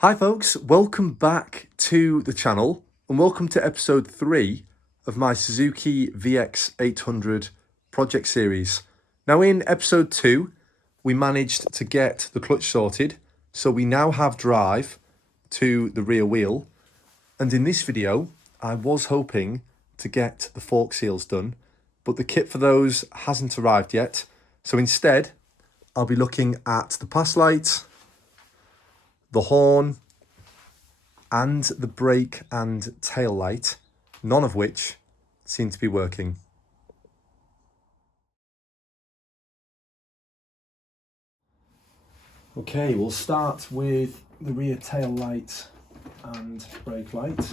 Hi folks, welcome back to the channel and welcome to episode 3 of my Suzuki VX 800 project series. Now in episode 2, we managed to get the clutch sorted, so we now have drive to the rear wheel. And in this video, I was hoping to get the fork seals done, but the kit for those hasn't arrived yet. So instead, I'll be looking at the pass light, the horn, and the brake and tail light, none of which seem to be working. Okay, we'll start with the rear tail light and brake light.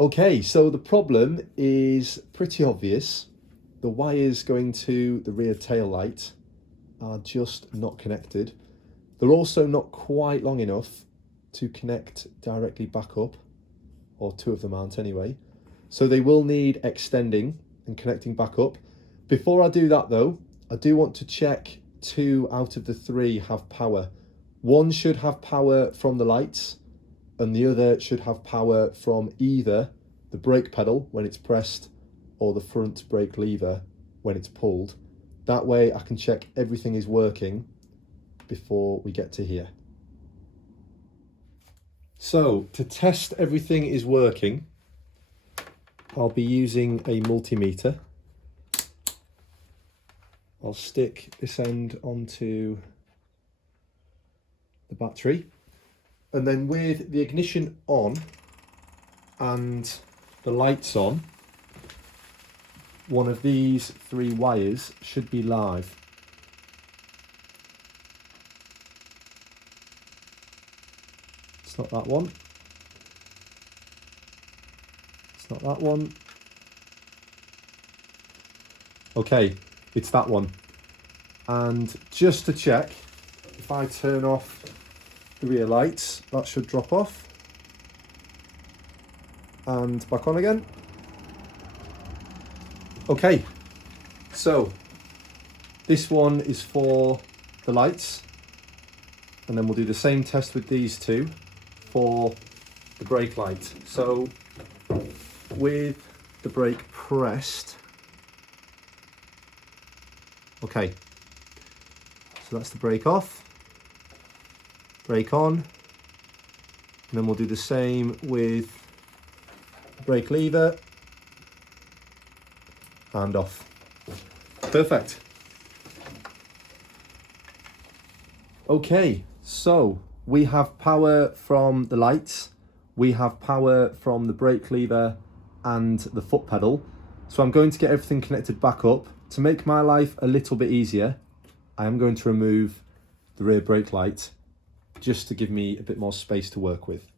Okay, so the problem is pretty obvious. The wires going to the rear tail light are just not connected. They're also not quite long enough to connect directly back up, or two of them aren't anyway. So they will need extending and connecting back up. Before I do that though, I do want to check 2 out of the 3 have power. One should have power from the lights and the other should have power from either the brake pedal when it's pressed or the front brake lever when it's pulled. That way I can check everything is working before we get to here. So to test everything is working, I'll be using a multimeter. I'll stick this end onto the battery, and then with the ignition on and the lights on, one of these 3 wires should be live. It's not that one. It's not that one. Okay, it's that one. And just to check, if I turn off the rear lights, that should drop off. And back on again. Okay, so this one is for the lights. And then we'll do the same test with these 2 for the brake light. So with the brake pressed, okay, so that's the brake off, brake on, and then we'll do the same with the brake lever and off. Perfect. Okay, so we have power from the lights, we have power from the brake lever and the foot pedal. So I'm going to get everything connected back up. To make my life a little bit easier, I am going to remove the rear brake light just to give me a bit more space to work with.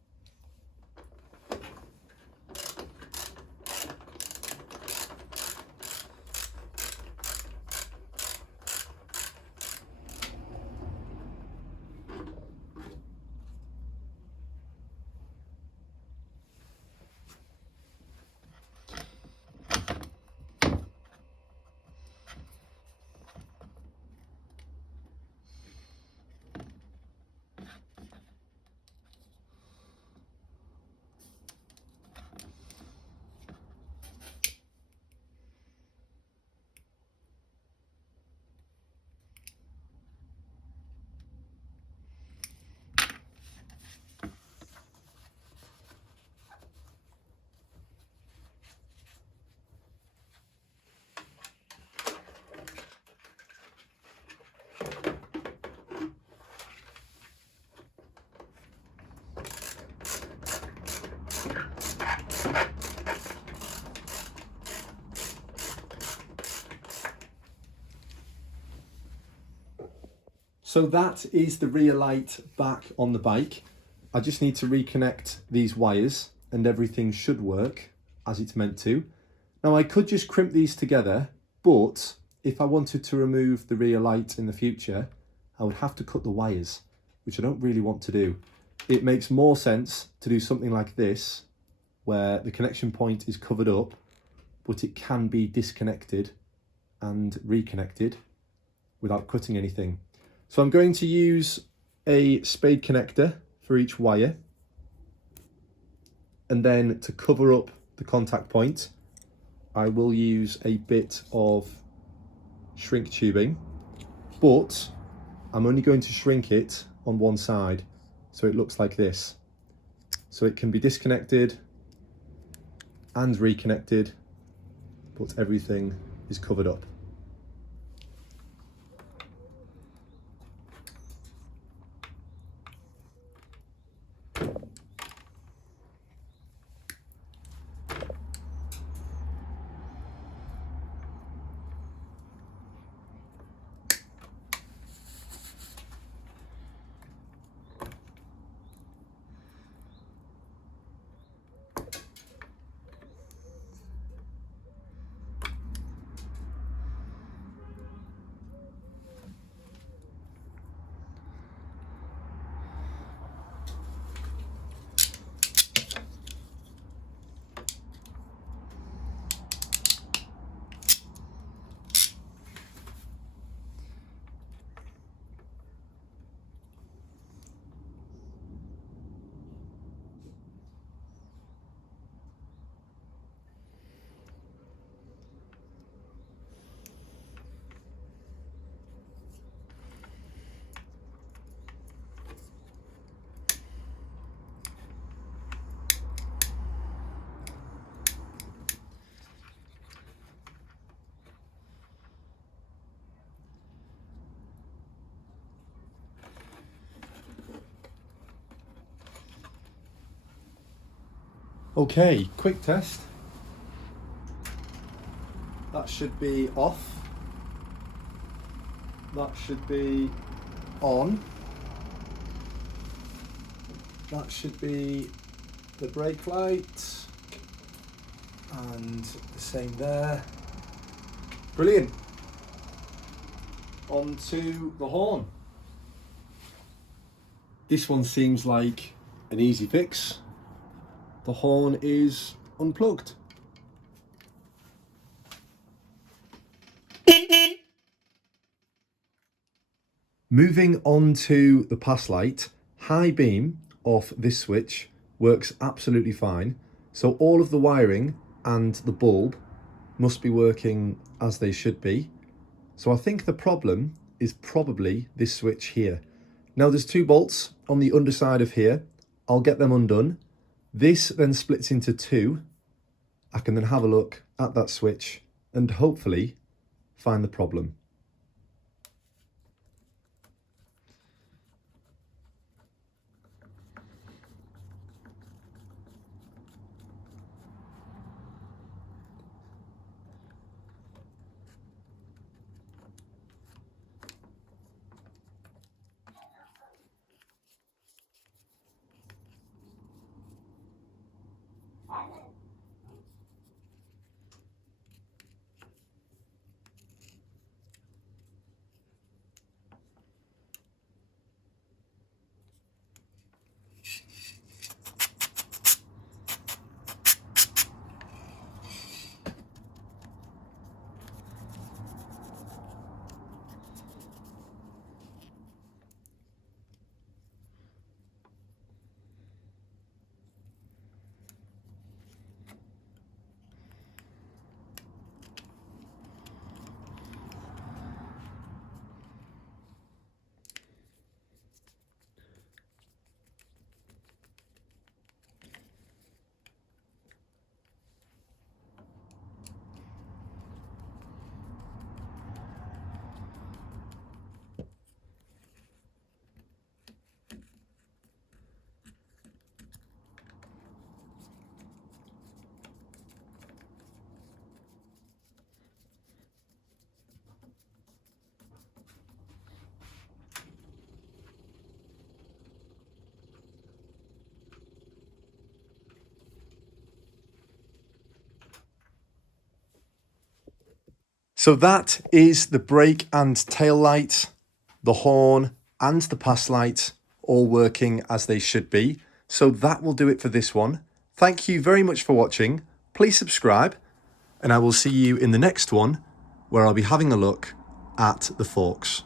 So that is the rear light back on the bike. I just need to reconnect these wires and everything should work as it's meant to. Now I could just crimp these together, but if I wanted to remove the rear light in the future, I would have to cut the wires, which I don't really want to do. It makes more sense to do something like this, where the connection point is covered up, but it can be disconnected and reconnected without cutting anything. So I'm going to use a spade connector for each wire, and then to cover up the contact point I will use a bit of shrink tubing, but I'm only going to shrink it on one side, so it looks like this. So it can be disconnected and reconnected, but everything is covered up. Okay, quick test. That should be off. That should be on. That should be the brake light. And the same there. Brilliant. On to the horn. This one seems like an easy fix. The horn is unplugged. Moving on to the pass light, high beam off this switch works absolutely fine. So all of the wiring and the bulb must be working as they should be. So I think the problem is probably this switch here. Now there's two bolts on the underside of here. I'll get them undone. This then splits into two. I can then have a look at that switch and hopefully find the problem. So that is the brake and tail light, the horn and the pass light all working as they should be. So that will do it for this one. Thank you very much for watching. Please subscribe and I will see you in the next one where I'll be having a look at the forks.